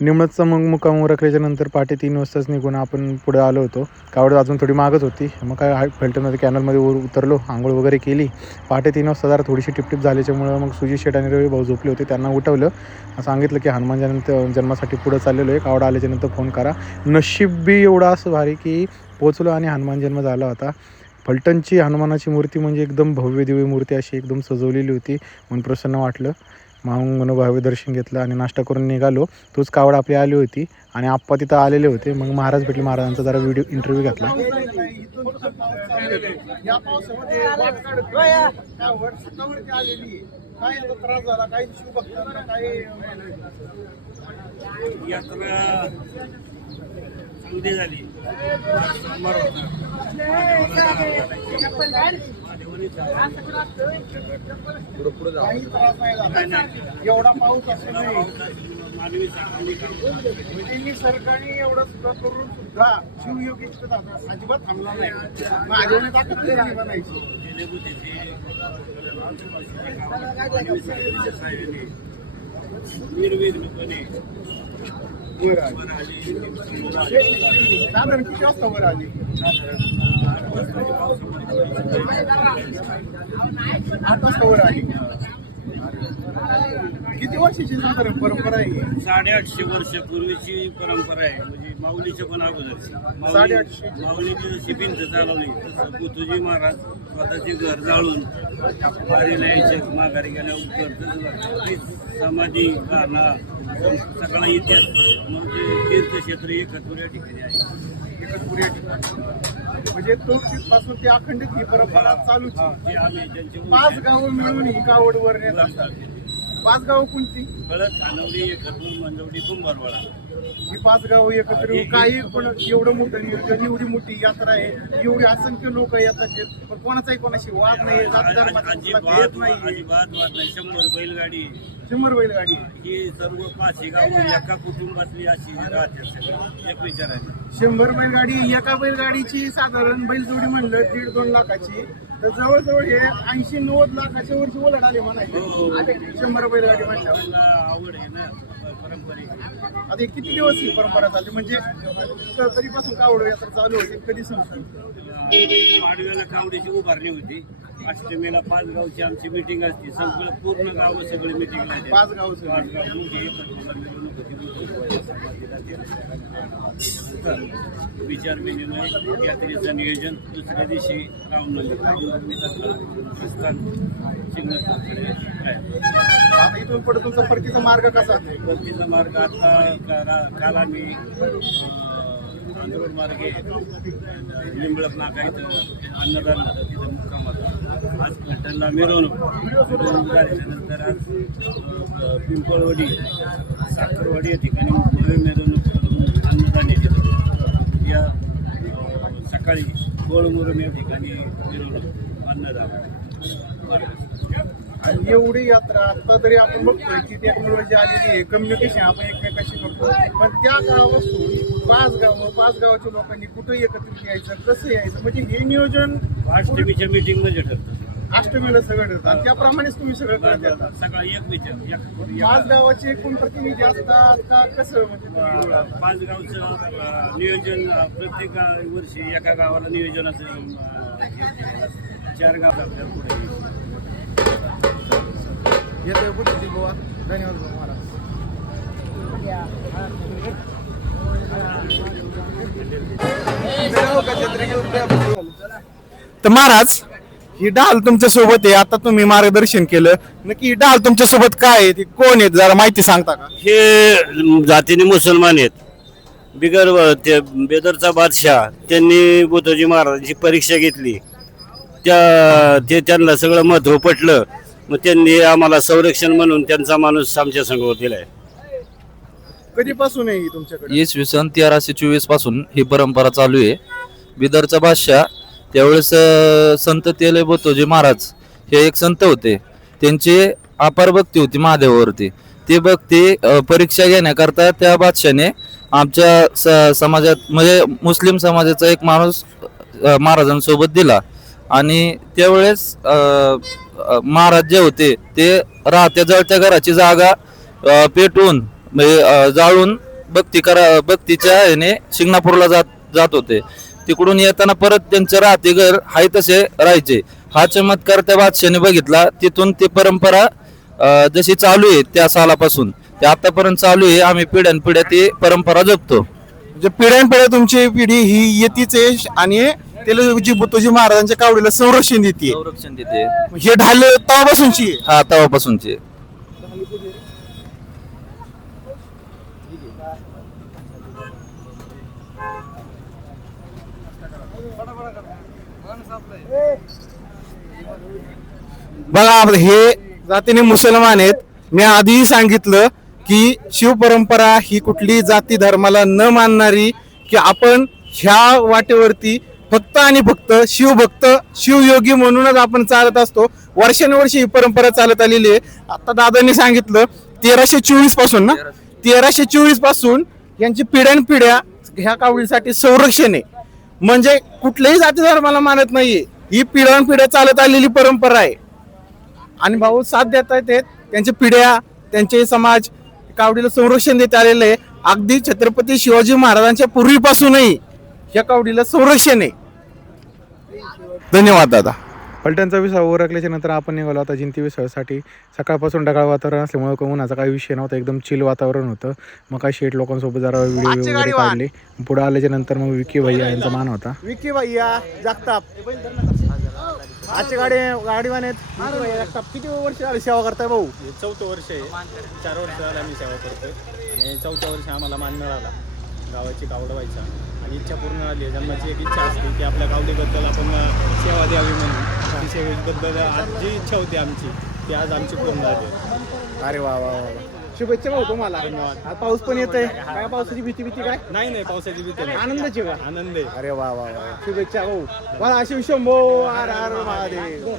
निमजचा मग मुक्काम उरकल्याच्या नंतर पहाटे 3 वाजताच निघून आपण पुढे आलो होतो. कावड अजून थोडी मागच होती. मग काय फलटणमध्ये कॅनलमध्ये उतरलो, अंघोळ वगैरे केली. पहाटे 3 वाजता जरा थोडीशी टिपटिप झाल्याच्यामुळं मग सुजित शेठ आणि रवी भाऊ झोपले होते. त्यांना उठवलं, सांगितलं की हनुमान जन्मासाठी पुढं चाललेलो आहे, कावड आल्याच्यानंतर फोन करा. नशीब बी एवढं असं भारी की पोचलो आणि हनुमान जन्म झाला होता. फलटणची हनुमानाची मूर्ती म्हणजे एकदम भव्य दिव्य मूर्ती अशी एकदम सजवलेली होती. मन प्रसन्न वाटलं. मग मनोभावे दर्शन घेतलं आणि नाश्ता करून निघालो. तोच कावड आपली आली होती आणि आप्पा तिथं आलेले होते. मग महाराज भेटले, महाराजांचा जरा इंटरव्ह्यू घेतला. उद्या झाली एवढा पाऊस असेल नाही सरकारने एवढं सुद्धा करून सुद्धा शिवयोगी अजिबात थांबला नाही. माझ्याने ताकद नाही बनायची. साधारण किती वाजता वर आली? 8 वाजता वर आली. किती वर्षाची साधारण परंपरा आहे? 850 वर्षापूर्वीची परंपरा आहे. म्हणजे माऊलीच्या पण अगोदरची. 850 माऊलीची जशी भिंत चालवली तसं बुद्धजी महाराज स्वतःचे घर जाळून वारीला यायचे, माघारी गेल्यावर समाधी गाणं सकाळी येतात. मग ते तीर्थक्षेत्र एकत्र या ठिकाणी आहे. एकतपूर या ठिकाणी म्हणजे तो पासून ते अखंडित ही परंपरा चालूच आहे. 5 गावं मिळून ही कावड वर नेत असतात. 5 गावं कोणती? कळत, खानवडी, एकतपूर, मंजवडी, कुंभारवाडा ही 5 गावं एकत्र येऊन काही पण एवढं मोठं नियोजन, एवढी मोठी यात्रा आहे, एवढी असंख्य लोक येतात. पण कोणाचाही कोणाशी वाद नाही, जात धर्माचा भेद नाही, अजिबात वाद नाही. 100 बैलगाडी, 100 बैलगाडी ही सर्व 5 गावं एका कुटुंबातली अशी राहते. सगळं एक विचार आहे. 100 बैलगाडी. एका बैलगाडीची साधारण बैलजोडी म्हणलं 1.5-2 लाखाची, तर जवळजवळ हे 80-90 लाखाच्या वरची ओलाढ आले म्हणायचे. 100 बैलगाडी म्हणल्यावर आवड आहे ना परंपरेची. आता हे किती दिवस ही परंपरा चालली? म्हणजे कधीपासून कावड यात्रा चालू होती, कधी संपली? पाडव्याला कावडीची उभारणी होती. अष्टमीला 5 गावची आमची मिटिंग असते. सगळं पूर्ण गाव सगळे मिटिंगला 5 गाव विचार विनिमय, यात्रेचं नियोजन. दुसऱ्या दिवशी प्रस्थान शिंगणापूरकडे आहे. आता इथून पुढे तुमचा परतीचा मार्ग कसा? परतीचा मार्ग आता काल आम्ही आंध्रोड मार्गे लिंबळप नाका इथं अन्नदान होतं, तिथं मुक्काम होता. आज फलटणला मिरवणूक झाल्यानंतर आज पिंपळवाडी, साखरवाडी या ठिकाणी मिरवणूक अन्नदान येते. या सकाळी गोळमुरम या ठिकाणी मिरवणूक अन्नदान. आणि एवढी यात्रा आता तरी आपण बघतोय की टेक्नॉलॉजी आलेली आहे, कम्युनिकेशन आपण एकमेकाशी करतो. पण त्या गावापासून 5 गावाच्या लोकांनी कुठं एकत्रित यायचं, कसं यायचं, म्हणजे हे नियोजन अष्टमीच्या मीटिंगमध्ये ठरतं. अष्टमीला सगळं ठरतं आणि त्याप्रमाणेच तुम्ही सगळं करत येतात. सकाळी एक विचार 5 गावाचे एकूण प्रतिनिधी असतात का, कसं म्हणजे 5 गावचं नियोजन प्रत्येक वर्षी एका गावाला नियोजनाचं 4 गाव आपल्या पुढे. धन्यवाद महाराज. तर महाराज, ही ढाल तुमच्या सोबत आहे, आता तुम्ही मार्गदर्शन केलं, नक्की ही ढाल तुमच्या सोबत काय आहे, ती कोण आहेत, जरा माहिती सांगता का? हे जातीने मुसलमान आहेत. ते बेदरचा बादशाह त्यांनी बुद्धजी महाराजांची परीक्षा घेतली. त्यांना सगळं महत्व पटलं. मग त्यांनी आम्हाला संरक्षण म्हणून त्यांचा माणूस आमच्या संघ दिलाय. कधीपासून आहे ही तुमच्याकडे? इसवी सन 1324 पासून ही परंपरा चालू आहे. बिदरचा बादशाह त्यावेळेस संत तेले बोतोजी महाराज हे एक संत होते. त्यांची अपार भक्ती होती महादेवावरती. ती भक्ती परीक्षा घेण्याकरता त्या बादशाने आमच्या समाजात म्हणजे मुस्लिम समाजाचा एक माणूस महाराजांसोबत दिला. आणि त्यावेळेस महाराज जे होते ते राहत्या जळत्या घराची जागा पेटवून जाळून भक्तीच्या ह्याने शिंगणापूरला जात होते. तिकडून येताना परत त्यांचं राहते घर हाय तसे राहायचे. हा चमत्कार त्या बादशाने बघितला. तिथून ती परंपरा जशी चालू आहे त्या सालापासून ते आतापर्यंत चालू आहे. आम्ही पिढ्यानपिढ्या ती परंपरा जपतो. म्हणजे पिढ्यानपिढ्या तुमची पिढी ही येतीच आहे आणि त्याला जी बुद्धोजी महाराजांच्या कावडीला संरक्षण देते. संरक्षण देते. हे ढाल तवापासूनची आहे. हा तेव्हापासूनची. बघा हे जातीने मुसलमान आहेत. मी आधीही सांगितलं की शिव परंपरा ही कुठली जाती धर्माला न मानणारी, की आपण ह्या वाटेवरती फक्त आणि फक्त शिवभक्त शिवयोगी म्हणूनच आपण चालत असतो. वर्षानुवर्षे ही परंपरा चालत आलेली आहे. आता दादांनी सांगितलं 1324 पासून ना, 1324 पासून यांची पिढ्यानपिढ्या ह्या कावडीसाठी संरक्षण आहे. म्हणजे कुठल्याही जाती धर्माला मानत नाहीये, ही पिढ्यानपिढ्या चालत आलेली परंपरा आहे. आणि भाऊ साथ देत आहेत त्यांच्या पिढ्या, त्यांचे समाज कावडीला संरक्षण देत आलेलं आहे. अगदी छत्रपती शिवाजी महाराजांच्या पूर्वीपासूनही या कावडीला संरक्षण आहे. धन्यवाद दादा. फलटणचा विसावा उरकल्याच्या नंतर आपण निघालो आता जिंती विसाव्यासाठी. सकाळपासून ढगाळ वातावरण असल्यामुळे उन्हाचा काही विषय नव्हता, एकदम चिल वातावरण होतं. मग काही शेट लोकांसोबत जरा व्हिडिओ वगैरे काढले. पुढे आल्याच्या नंतर मग विकी भैया यांचा मान होता. विकी भैया जगताप आजची गाडीवान आहेत. विकी भैया जगताप किती वर्ष झाली सेवा करताय भाऊ? 4थं वर्ष आहे. 4 वर्ष झालं आम्ही सेवा करतोय आणि 4थ्या वर्षी आम्हाला मान मिळाला गावाची कावड व्हायचा आणि इच्छा पूर्ण झाली. जन्माची एक इच्छा असते की आपल्या कावडीबद्दल आपण सेवा द्यावी म्हणून. ती सेवेबद्दल आज जी इच्छा होती आमची ती आज आमची पूर्ण झाली. अरे वा वा वा, शुभेच्छा भाऊ तुम्हाला. धन्यवाद. आज पाऊस पण येतोय, काय पावसाची भीती काय? नाही पावसाची भीती नाही. आनंदाची का? आनंद आहे. अरे वा वा वा, शुभेच्छा भाऊ. मला शिवशंभो हर हर महादेव.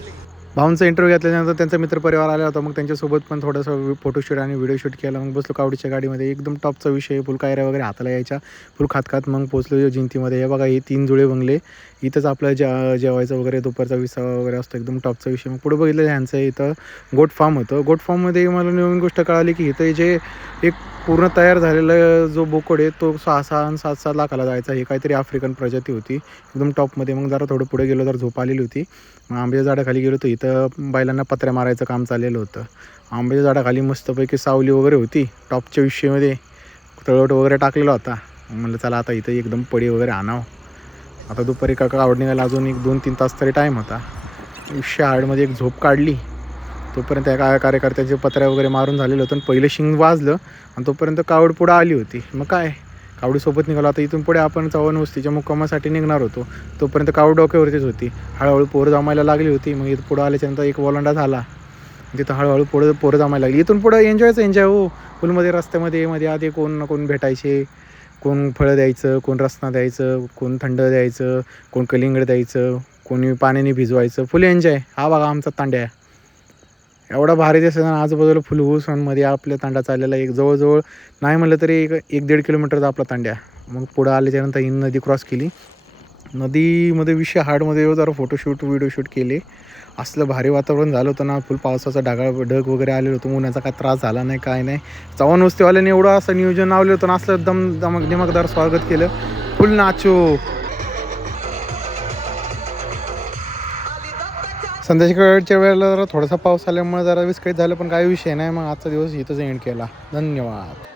भाऊंचा इंटरव्ह्यू घेतल्यानंतर त्यांचा मित्रपरिवार आला होता. मग त्यांच्यासोबत पण थोडंसं फोटोशूट आणि व्हिडिओ शूट केला. मग बसलो कावडीच्या गाडीमध्ये. एकदम टॉपचा विषय, फुल कायऱ्या वगैरे हाताला यायच्या. फुल खात मग पोचलो जिंतीमध्ये. हे बघा, हे 3 जुळे बंगले. इथंच आपलं जेवायचं वगैरे दुपारचा विसावा वगैरे असतो. एकदम टॉपचा विषय. मग पुढे बघितलं ह्यांचं इथं गोट फार्म होतं. गोट फार्ममध्ये मला नवीन गोष्ट कळाली की इथं जे एक पूर्ण तयार झालेला जो बोकड आहे तो 6 आणि 7 लाखाला जायचा. हे काहीतरी आफ्रिकन प्रजाती होती एकदम टॉपमध्ये. मग जरा थोडं पुढे गेलो तर झोप आलेली होती. मग आंब्याच्या झाडाखाली गेलो तर इथं बैलांना पत्र्या मारायचं काम चाललेलं होतं. आंब्याच्या झाडाखाली मस्तपैकी सावली वगैरे होती. टॉपच्या विषयमध्ये तळवट वगैरे टाकलेला होता. म्हणलं चला आता इथं एकदम पडी वगैरे आणावं. आता दुपारी कावड निघायला अजून 1-2-3 तास तरी टाईम होता. विषय हार्डमध्ये एक झोप काढली. तोपर्यंत त्या कार्यकर्त्याचे पत्र्या वगैरे मारून झालेलं होतं. पहिलं शिंग वाजलं आणि तोपर्यंत कावड पुढं आली होती. मग काय कावडीसोबत निघालो. आता इथून पुढे आपण चव्हाण वस्तीच्या मुक्कामासाठी निघणार होतो. तोपर्यंत कावड डोक्यावरतीच होती. हळूहळू पोरं जमायला लागली होती. मग इथं पुढं आल्याच्यानंतर एक ओलांडा झाला. तिथं हळूहळू पोरं जमायला लागली. इथून पुढं एन्जॉय हो. फुलमध्ये रस्त्यामध्ये मध्ये आधी कोण ना कोण भेटायचे. कोण फळं द्यायचं, कोण रसना द्यायचं, कोण थंड द्यायचं, कोण कलिंगड द्यायचं, कोणी पाण्याने भिजवायचं. फुल एन्जॉय. हा बघा आमचा तांड्या एवढा भारी दिसतं ना. आजूबाजूला फुल मध्ये आपल्या तांडा चाललेला. एक जवळजवळ नाही म्हणलं तरी 1-1.5 किलोमीटरचा आपला तांड्या. मग पुढं आल्याच्यानंतर ही नदी क्रॉस केली. नदीमध्ये विषय हार्डमध्ये जरा फोटोशूट व्हिडिओ शूट केले. असलं भारी वातावरण झालं होतं ना. फुल पावसाचा ढग वगैरे आलेलं होतं. उन्हाचा काय त्रास झाला नाही, काय नाही. चव्हाण वस्तीवाल्याने एवढं असं नियोजन लावलं होतं ना. असलं दिमागदार स्वागत केलं. फुल नाचो. संध्याकाळच्या वेळेला जरा थोडासा पाऊस आल्यामुळे जरा विस्कळीत झालं, पण काही विषय नाही. मग आजचा दिवस इथंच एंड केला. धन्यवाद.